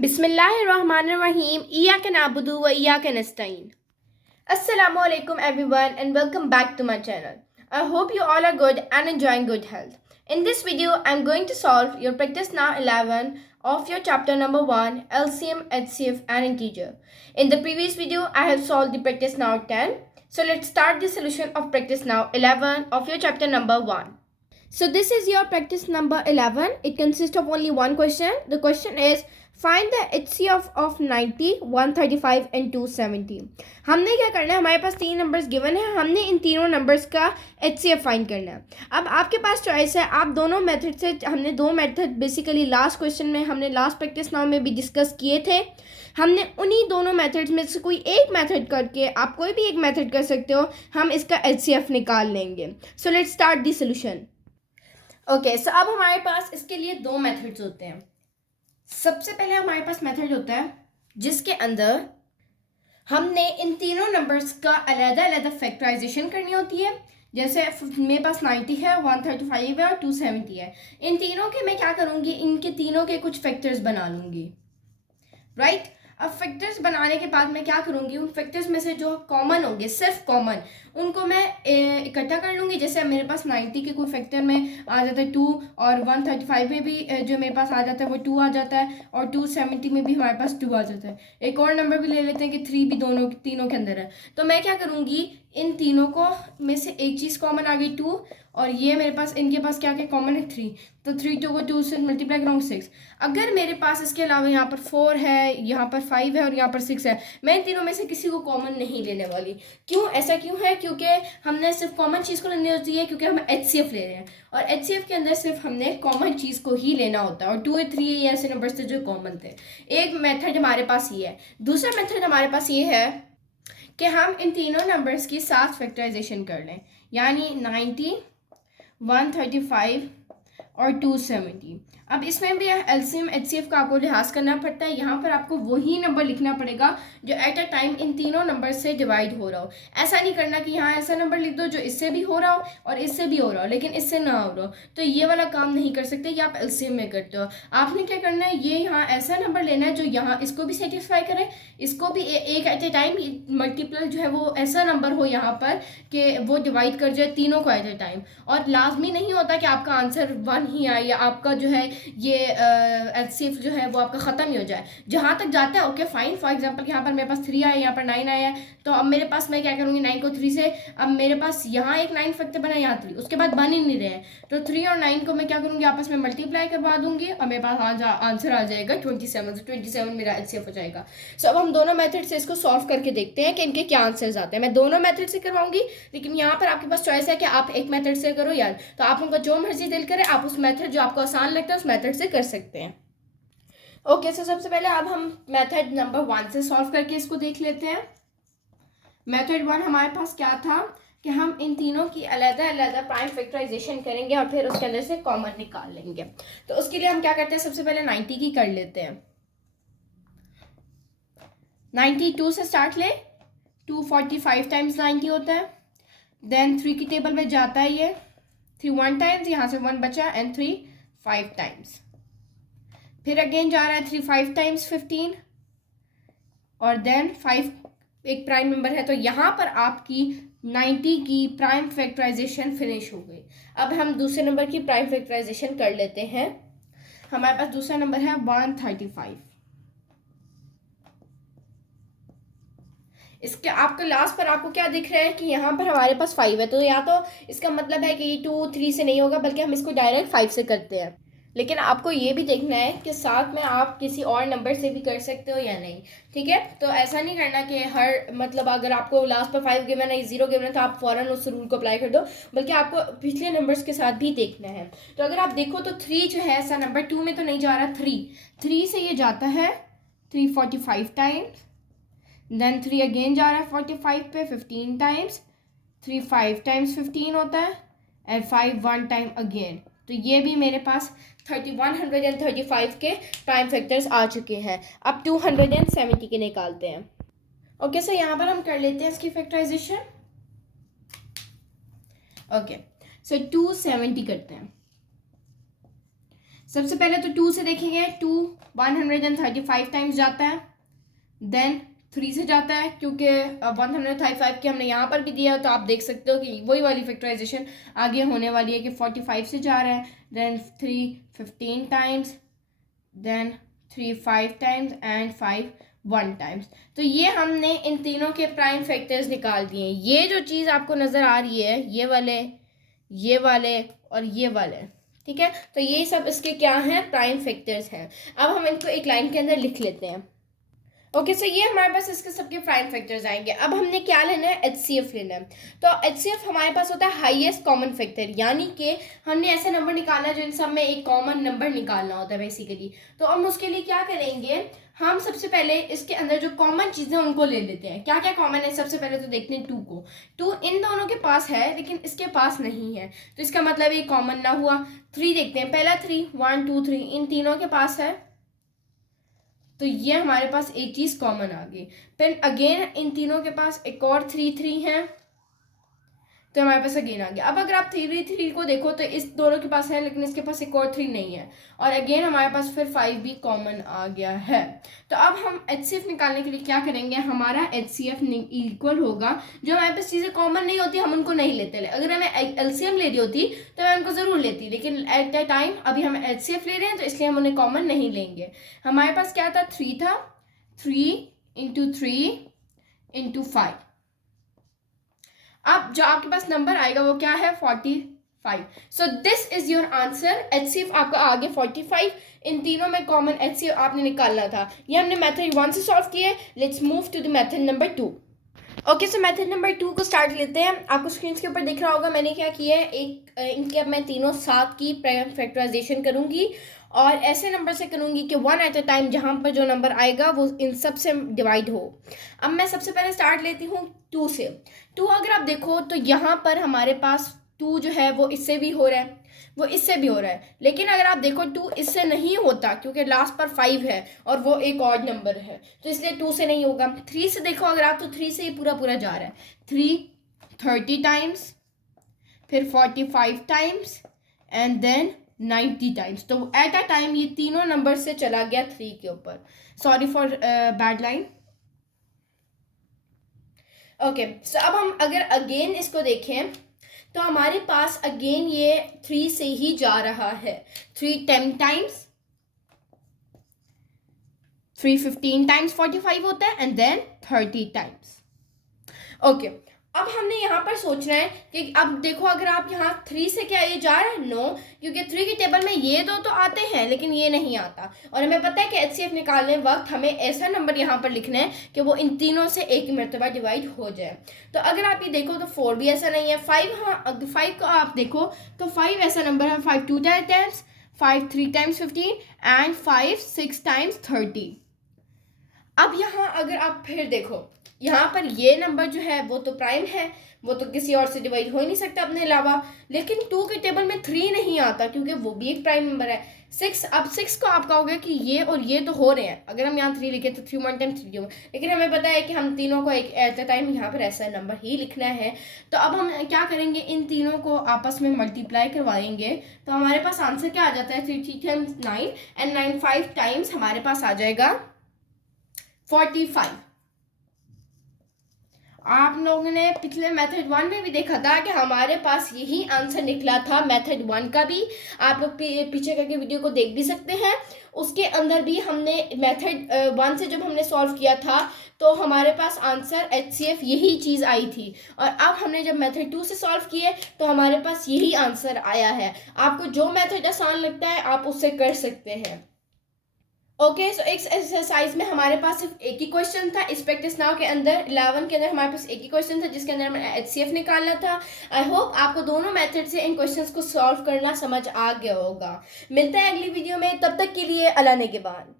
Bismillahirrahmanirrahim. Iyaka na'budu wa iyaka nasta'in. Assalamu alaikum everyone and welcome back to my channel. I hope you all are good and enjoying good health. In this video, I'm going to solve your practice now 11 of your chapter number 1 LCM, HCF and integer. In the previous video, I have solved the practice now 10. So let's start the solution of practice now 11 of your chapter number 1. So this is your practice number 11. It consists of only one question. The question is find the HCF of 90, 135 and 270. हमने क्या करना है, हमारे पास तीन numbers given है, हमने इन तीनों numbers का HCF फाइंड करना है. अब आपके पास चॉइस है, आप दोनों मेथड से, हमने दो मेथड बेसिकली लास्ट क्वेश्चन में, हमने लास्ट प्रैक्टिस नाउ में भी डिस्कस किए थे. हमने उन्हीं दोनों मेथड्स में से कोई एक मेथड करके, आप कोई भी एक मेथड कर सकते हो, हम इसका HCF निकाल लेंगे. So let's start the solution. Okay, so अब हमारे पास इसके लिए दो मेथड्स होते हैं. सबसे पहले हमारे पास मेथड होता है जिसके अंदर हमने इन तीनों नंबर्स का अलग अलग फैक्टराइजेशन करनी होती है. जैसे मेरे पास 90 है, 135 है और 270 है. इन तीनों के मैं क्या करूँगी, इनके तीनों के कुछ फैक्टर्स बना लूँगी. राइट. अब फैक्टर्स बनाने के बाद मैं क्या करूँगी, उन फैक्टर्स में से जो कॉमन होंगे, सिर्फ कॉमन, उनको मैं इकट्ठा कर लूँगी. जैसे मेरे पास 90 के कोई फैक्टर में आ जाता है 2 और 135 में भी जो मेरे पास आ जाता है वो 2 आ जाता है और 270 में भी हमारे पास 2 आ जाता है. एक और नंबर भी ले लेते हैं कि 3 भी तीनों के अंदर है. तो मैं क्या करूँगी, इन तीनों को में से एक चीज़ कॉमन आ गई 2 और ये मेरे पास, इनके पास क्या क्या कॉमन है 3. तो 3 2 को 2 से मल्टीप्लाई कराऊँ 6. अगर मेरे पास इसके अलावा यहाँ पर 4 है, यहाँ पर 5 है और यहाँ पर 6 है, मैं इन तीनों में से किसी को कॉमन नहीं लेने वाली. क्यों, ऐसा क्यों है? क्योंकि हमने सिर्फ कॉमन चीज़ को लेनी होती है, क्योंकि हम HCF ले रहे हैं और HCF के अंदर सिर्फ हमने कॉमन चीज़ को ही लेना होता है. और 2 3 ये ऐसे नंबर्स थे जो कॉमन थे. एक मेथड हमारे पास ये है. दूसरा मेथड हमारे पास ये है कि हम इन तीनों नंबर्स की साथ फैक्टराइजेशन कर लें. यानी 90, 135 और 270. अब इसमें भी LCM HCF का आपको लिहाज करना पड़ता है. यहाँ पर आपको वही नंबर लिखना पड़ेगा जो एट अ टाइम इन तीनों नंबर से डिवाइड हो रहा हो. ऐसा नहीं करना कि यहाँ ऐसा नंबर लिख दो जो इससे भी हो रहा हो और इससे भी हो रहा हो लेकिन इससे ना हो रहा हो. तो ये वाला काम नहीं कर सकते, ये आप LCM में करते हो. आपने क्या करना है, ये यहाँ ऐसा नंबर लेना है जो यहाँ इसको भी सेटिस्फाई करे, इसको भी एक एट ए टाइम मल्टीपल जो है वो ऐसा नंबर हो यहाँ पर कि वो डिवाइड कर जाए तीनों को एट ए टाइम. और लाजमी नहीं होता कि आपका आंसर 1 ही आए या आपका जो है ये HCF जो है वो आपका ख़त्म ही हो जाए. जहाँ तक जाता है ओके फाइन. फॉर एग्जांपल यहाँ पर मेरे पास 3 आया, यहाँ पर 9 आया है, तो अब मेरे पास मैं क्या करूँगी, 9 को 3 से, अब मेरे पास यहाँ एक 9 फैक्टर बना, यहाँ 3, उसके बाद बन ही नहीं रहे हैं, तो 3 और 9 को मैं क्या करूँगी, आपस में मल्टीप्लाई करवा दूंगी और मेरे पास आंसर आ जाएगा 27. तो 27 मेरा HCF हो जाएगा. सो अब हम दोनों मेथड से इसको सॉल्व करके देखते हैं कि इनके क्या आंसर्स आते हैं. मैं दोनों मेथड से करवाऊंगी लेकिन यहाँ पर आपके पास चॉइस है कि आप एक मेथड से करो यार, तो आप उनका जो मर्जी दिल करे, आप उस मेथड जो आपको आसान लगता है उस मेथड से कर सकते हैं. ओके, सो सबसे पहले अब हम मेथड नंबर 1 से सॉल्व करके इसको देख लेते हैं. मेथड 1 हमारे पास क्या था कि हम इन तीनों की अलग अलग प्राइम फैक्टराइजेशन करेंगे और फिर उसके अंदर से कॉमन निकाल लेंगे. तो उसके लिए हम क्या करते हैं, सबसे पहले 90 की कर लेते हैं. 92 से स्टार्ट ले, 245 टाइम्स 90 होता है. देन 3 की टेबल में जाता है ये 3 1 टाइम्स, यहाँ से 1 बचा एंड 3 5 टाइम्स. फिर अगेन जा रहा है 3 5 टाइम्स 15 और देन 5 एक प्राइम नंबर है. तो यहाँ पर आपकी 90 की प्राइम फैक्टराइजेशन फिनिश हो गई. अब हम दूसरे नंबर की प्राइम फैक्टराइजेशन कर लेते हैं. हमारे पास दूसरा नंबर है 135. इसके आपका लास्ट पर आपको क्या दिख रहा है कि यहाँ पर हमारे पास 5 है, तो या तो इसका मतलब है कि ये 2 3 से नहीं होगा बल्कि हम इसको डायरेक्ट 5 से करते हैं. लेकिन आपको ये भी देखना है कि साथ में आप किसी और नंबर से भी कर सकते हो या नहीं. ठीक है, तो ऐसा नहीं करना कि हर मतलब अगर आपको लास्ट पर 5 गिवन है, 0 गिवन है तो आप फ़ौरन उस रूल को अप्लाई कर दो, बल्कि आपको पिछले नंबर्स के साथ भी देखना है. तो अगर आप देखो तो 3 जो है ऐसा नंबर 2 में तो नहीं जा रहा, 3 से ये जाता है 345 टाइम्स. देन 3 अगेन जा रहा है 45 पे 15 टाइम्स. 3 5 टाइम्स 15 होता है एंड 5 1 टाइम अगेन. तो ये भी मेरे पास 135 के प्राइम फैक्टर्स आ चुके हैं. अब 270 के निकालते हैं. ओके, सो यहाँ पर हम कर लेते हैं इसकी फैक्टराइजेशन. ओके, सो 270 करते हैं. सबसे पहले तो 2 से देखेंगे, 2 135 टाइम्स जाता है, देन 3 से जाता है क्योंकि 135 की हमने यहाँ पर भी दिया, तो आप देख सकते हो कि वही वाली फैक्टराइजेशन आगे होने वाली है कि 45 से जा रहा है, then 3 15 times, then 3 5 times and 5 1 times. तो ये हमने इन तीनों के प्राइम फैक्टर्स निकाल दिए। ये जो चीज़ आपको नज़र आ रही है, ये वाले और ये वाले, ठीक है, तो ये सब इसके क्या हैं, प्राइम फैक्टर्स हैं। अब हम इनको एक लाइन के अंदर लिख लेते हैं। ओके, सो ये हमारे पास इसके सबके प्राइम फैक्टर्स आएंगे। अब हमने क्या लेना है, HCF लेना है। तो HCF हमारे पास होता है हाईएस्ट कॉमन फैक्टर, यानी कि हमने ऐसे नंबर निकालना है जो इन सब में एक कॉमन नंबर निकालना होता है बेसिकली। तो हम उसके लिए क्या करेंगे, हम सबसे पहले इसके अंदर जो कॉमन चीज़ें उनको ले लेते हैं। क्या क्या कॉमन है, सबसे पहले तो देखते हैं 2 को। 2 इन दोनों के पास है लेकिन इसके पास नहीं है, तो इसका मतलब ये कॉमन ना हुआ। 3 देखते हैं, पहला 3 1 2 3 इन तीनों के पास है, तो ये हमारे पास एक चीज़ कॉमन आ गई। फिर अगेन इन तीनों के पास एक और 3 3 है, तो हमारे पास अगेन आ गया। अब अगर आप 3 3 को देखो तो इस दोनों के पास है लेकिन इसके पास एक और 3 नहीं है, और अगेन हमारे पास फिर 5 भी कॉमन आ गया है। तो अब हम HCF निकालने के लिए क्या करेंगे, हमारा HCF इक्वल होगा, जो हमारे पास चीज़ें कॉमन नहीं होती हम उनको नहीं लेते। अगर हमें LCM लेनी होती तो मैं उनको ज़रूर लेती, लेकिन एट द टाइम अभी हम HCF ले रहे हैं तो इसलिए हम उन्हें कॉमन नहीं लेंगे। हमारे पास क्या था, 3 था, 3 × 3 × 5। अब जो आपके पास नंबर आएगा वो क्या है, 45। So this is your answer. HCF आपका आगे 45, इन तीनों में कॉमन HCF आपने निकालना था। ये हमने मेथड 1 से सॉल्व किए। Let's move to the method number 2। Okay, so method number 2 को स्टार्ट लेते हैं। आपको स्क्रीन के ऊपर दिख रहा होगा मैंने क्या किया है, इनके अब मैं तीनों 7 की फैक्टराइजेशन करूंगी और ऐसे नंबर से करूंगी कि 1 एट अ टाइम जहाँ पर जो नंबर आएगा वो इन सब से डिवाइड हो। अब मैं सबसे पहले स्टार्ट लेती हूँ 2 से। 2 अगर आप देखो तो यहाँ पर हमारे पास 2 जो है वो इससे भी हो रहा है, वो इससे भी हो रहा है, लेकिन अगर आप देखो 2 इससे नहीं होता क्योंकि लास्ट पर 5 है और वो एक ऑड नंबर है, तो इसलिए 2 से नहीं होगा। 3 से देखो अगर आप, तो 3 से ही पूरा पूरा जा रहा है। 3 30 टाइम्स, फिर 45 टाइम्स एंड देन 90 टाइम्स। तो एट अ टाइम ये तीनों नंबर से चला गया 3 के ऊपर। Sorry for bad line. Okay, so अब हम अगर अगेन इसको देखें तो हमारे पास अगेन ये 3 से ही जा रहा है। 3 10 टाइम्स, 3 15 टाइम्स 45 होता है एंड देन 30 टाइम्स। ओके, अब हमने यहाँ पर सोचना है कि अब देखो अगर आप यहाँ 3 से क्या ये जा रहा है, नो, क्योंकि 3 की टेबल में ये दो तो आते हैं लेकिन ये नहीं आता, और हमें पता है कि HCF निकालने वक्त हमें ऐसा नंबर यहाँ पर लिखना है कि वो इन तीनों से एक मरतबा डिवाइड हो जाए। तो अगर आप ये देखो तो 4 भी ऐसा नहीं है। 5, हाँ, 5 को आप देखो तो 5 ऐसा नंबर है। 5 2 टाइम्स, 5 3 टाइम्स 15 एंड 5 6 टाइम्स 30। अब यहाँ अगर आप फिर देखो, यहाँ पर ये नंबर जो है वो तो प्राइम है, वो तो किसी और से डिवाइड हो ही नहीं सकता अपने अलावा, लेकिन 2 के टेबल में 3 नहीं आता क्योंकि वो भी एक प्राइम नंबर है। 6, अब 6 को आप कहोगे कि ये और ये तो हो रहे हैं, अगर हम यहाँ 3 लिखे तो 3 1 टाइम 3 होगा, लेकिन हमें पता है कि हम तीनों को एक एट द टाइम यहाँ पर ऐसा नंबर ही लिखना है। तो अब हम क्या करेंगे, इन तीनों को आपस में मल्टीप्लाई करवाएंगे, तो हमारे पास आंसर क्या आ जाता है, 3 टाइम्स 9 एंड 9 5 टाइम्स हमारे पास आ जाएगा 45। आप लोगों ने पिछले मेथड 1 में भी देखा था कि हमारे पास यही आंसर निकला था। मेथड 1 का भी आप लोग पीछे करके वीडियो को देख भी सकते हैं। उसके अंदर भी हमने मेथड 1 से जब हमने सॉल्व किया था तो हमारे पास आंसर HCF यही चीज़ आई थी, और अब हमने जब मेथड 2 से सॉल्व किए तो हमारे पास यही आंसर आया है। आपको जो मेथड आसान लगता है आप उससे कर सकते हैं। ओके, सो इस एक्सरसाइज में हमारे पास सिर्फ एक ही क्वेश्चन था। इस प्रैक्टिस नाउ के अंदर 11 के अंदर हमारे पास एक ही क्वेश्चन था जिसके अंदर हमें HCF निकालना था। आई होप आपको दोनों मेथड से इन क्वेश्चंस को सॉल्व करना समझ आ गया होगा। मिलता है अगली वीडियो में, तब तक के लिए अल्लाह ने के बाद।